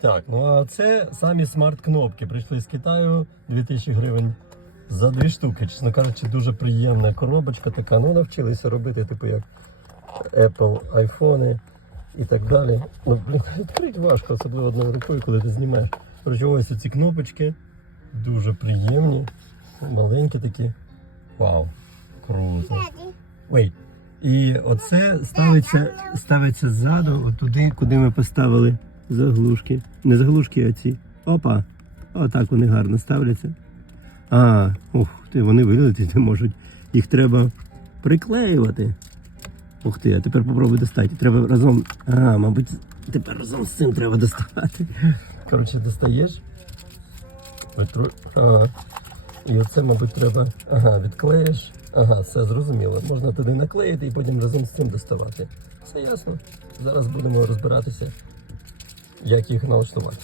Так, ну а це самі смарт-кнопки. Прийшли з Китаю 2000 гривень за дві штуки. Чесно кажучи, дуже приємна коробочка така. Ну, навчилися робити, типу, як Apple, айфони і так далі. Ну, блін, відкрити важко, особливо одною рукою, коли ти знімаєш. Коротше, ось ці кнопочки дуже приємні, маленькі такі. Вау, круто. Wait. І оце ставиться, ставиться ззаду, туди, куди ми поставили заглушки. Не заглушки, а ці. Опа. Отак вони гарно ставляться. А, ух ти, вони вилетіти можуть. Їх треба приклеювати. Ух ти, а тепер попробуй достати. Треба разом. А, мабуть, тепер разом з цим треба доставати. Коротше, достаєш. Ага. І оце, мабуть, треба. Ага, відклеїш. Ага, все зрозуміло. Можна туди наклеїти і потім разом з цим доставати. Все ясно. Зараз будемо розбиратися, як їх налаштувати.